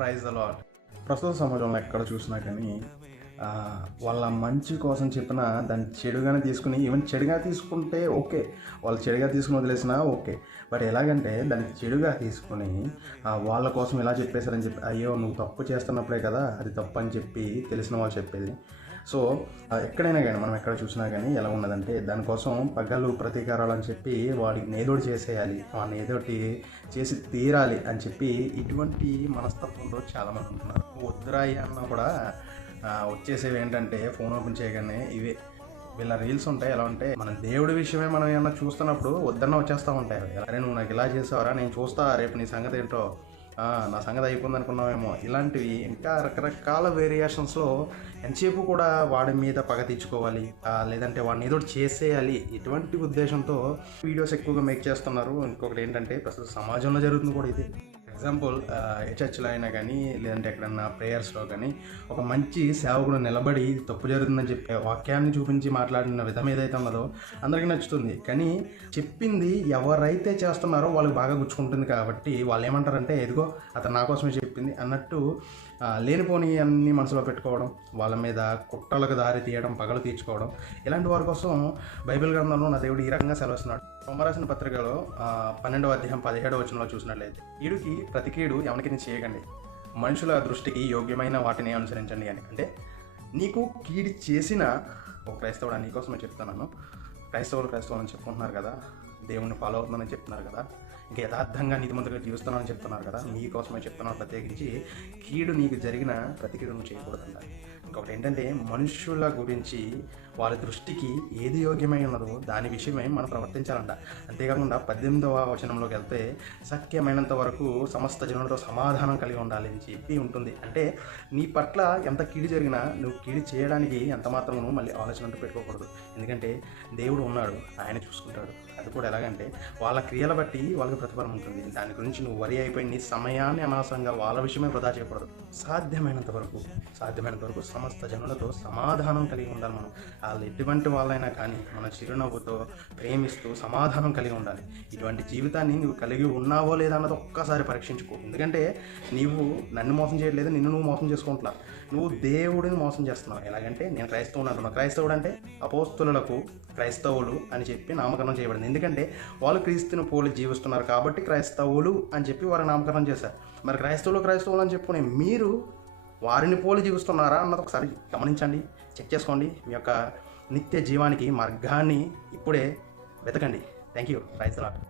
Praise the lord. ప్రస్తుత సమాజంలో ఎక్కడ చూసినా కానీ వాళ్ళ మంచి కోసం చెప్పిన దాన్ని చెడుగానే తీసుకుని, ఈవెన్ చెడుగా తీసుకుంటే ఓకే, వాళ్ళు చెడుగా తీసుకుని వదిలేసినా ఓకే. బట్ ఎలాగంటే దాన్ని చెడుగా తీసుకుని వాళ్ళ కోసం ఎలా చెప్పేశారని చెప్పి, అయ్యో నువ్వు తప్పు చేస్తున్నప్పుడే కదా అది తప్పు అని చెప్పి తెలిసిన వాళ్ళు చెప్పేది. సో ఎక్కడైనా కానీ మనం ఎక్కడ చూసినా కానీ ఎలా ఉన్నదంటే దానికోసం పగలు ప్రతీకారాలు అని చెప్పి వాడికి నేదోటి చేసేయాలి, వాడిని ఏదోటి చేసి తీరాలి అని చెప్పి ఇటువంటి మనస్తత్వంలో చాలామంది ఉంటున్నారు. వద్దురాయి అన్నా కూడా వచ్చేసేవి ఏంటంటే ఫోన్ ఓపెన్ చేయగానే ఇవే వీళ్ళ రీల్స్ ఉంటాయి. ఎలా ఉంటాయి, మన దేవుడి విషయమే మనం ఏమన్నా చూస్తున్నప్పుడు వద్దన్న వచ్చేస్తూ ఉంటాయి. అరే నువ్వు నాకు ఇలా చేసావరా, నేను చూస్తా రేపు నీ సంగతి ఏంటో, నా సంగతి అయిపోయింది అనుకున్నావేమో, ఇలాంటివి ఇంకా రకరకాల వేరియేషన్స్లో ఎంతసేపు కూడా వాడి మీద పగ తీర్చుకోవాలి, లేదంటే వాడిని ఏదో చేసేయాలి, ఇటువంటి ఉద్దేశంతో వీడియోస్ ఎక్కువగా మేక్ చేస్తున్నారు. ఇంకొకటి ఏంటంటే ప్రస్తుత సమాజంలో జరుగుతుంది కూడా ఇది. ఎగ్జాంపుల్ చర్చ్లో అయినా కానీ లేదంటే ఎక్కడన్నా ప్రేయర్స్లో కానీ ఒక మంచి సేవకుడు నిలబడి తప్పు జరుగుతుందని చెప్పి వాక్యాన్ని చూపించి మాట్లాడిన విధం ఏదైతే ఉన్నదో అందరికీ నచ్చుతుంది. కానీ చెప్పింది ఎవరైతే చేస్తున్నారో వాళ్ళకి బాగా గుచ్చుకుంటుంది కాబట్టి వాళ్ళు ఏమంటారంటే ఎదిగో అతను నా కోసమే చెప్పింది అన్నట్టు లేనిపోని అన్ని మనసులో పెట్టుకోవడం, వాళ్ళ మీద కుట్రలకు దారి తీయడం, పగలు తీర్చుకోవడం, ఇలాంటి వారి కోసం బైబిల్ గ్రంథంలో నా దేవుడు ఈ రకంగా సెలవిస్తున్నాడు. రోమరాసిన పత్రికలో 12వ అధ్యాయం 17వ వచనంలో చూసినట్లయితే, కీడుకి ప్రతి కీడు ఎవరికి చేయకండి, మనుషుల దృష్టికి యోగ్యమైన వాటిని అనుసరించండి అని. అంటే నీకు కీడి చేసిన ఒక క్రైస్తవుడు నీకోసమే చెప్తున్నాను. క్రైస్తవులు అని చెప్పుకుంటున్నారు కదా, దేవుణ్ణి ఫాలో అవుతున్నానని చెప్తున్నారు కదా, ఇంకా యథార్థంగా నీతిమంతులుగా జీవిస్తున్నానని చెప్తున్నారు కదా, మీకోసమే చెప్తున్నాను. ప్రత్యేకించి కీడు నీకు జరిగిన ప్రతి కీడు నువ్వు చేయకూడదంట. ఇంకొకటి ఏంటంటే మనుషుల గురించి వాళ్ళ దృష్టికి ఏది యోగ్యమై ఉన్నదో దాని విషయమై మనం ప్రవర్తించాలంట. అంతేకాకుండా 18వ వచనంలోకి వెళ్తే సఖ్యమైనంత వరకు సమస్త జనులతో సమాధానం కలిగి ఉండాలి అని చెప్పి ఉంటుంది. అంటే నీ పట్ల ఎంత కీడు జరిగినా నువ్వు కీడు చేయడానికి ఎంత మాత్రము మళ్ళీ ఆలోచన అంటూ పెట్టుకోకూడదు. ఎందుకంటే దేవుడు ఉన్నాడు, ఆయన చూసుకుంటాడు. అది కూడా ఎలాగంటే వాళ్ళ క్రియల బట్టి వాళ్ళకి ప్రతిఫలం ఉంటుంది. దాని గురించి నువ్వు వరి అయిపోయి నీ సమయాన్ని అనవసరంగా వాళ్ళ విషయమే వృధా చేయకూడదు. సాధ్యమైనంత వరకు సమస్త జనులతో సమాధానం కలిగి ఉండాలి. మనం వాళ్ళు ఎటువంటి వాళ్ళైనా కానీ మన చిరునవ్వుతో ప్రేమిస్తూ సమాధానం కలిగి ఉండాలి. ఇటువంటి జీవితాన్ని నువ్వు కలిగి ఉన్నావో లేదా అన్నది ఒక్కసారి పరీక్షించుకో. ఎందుకంటే నీవు నన్ను మోసం చేయట్లేదు, నిన్ను నువ్వు మోసం చేసుకుంటున్నావు. నువ్వు దేవుడిని మోసం చేస్తున్నావు. ఎలాగంటే నేను క్రైస్తవుడు అంటున్నాను. క్రైస్తవుడు అంటే అపోస్తులకు క్రైస్తవులు అని చెప్పి నామకరణం చేయబడింది. ఎందుకంటే వాళ్ళు క్రీస్తుని పోలి జీవిస్తున్నారు కాబట్టి క్రైస్తవులు అని చెప్పి వారు నామకరణం చేశారు. మరి క్రైస్తవులు అని చెప్పుకునే మీరు వారిని పోలి జీవిస్తున్నారా అన్నది ఒకసారి గమనించండి, చెక్ చేసుకోండి. మీ యొక్క నిత్య జీవానికి మార్గాన్ని ఇప్పుడే వెతకండి. Thank you. Praise the lord.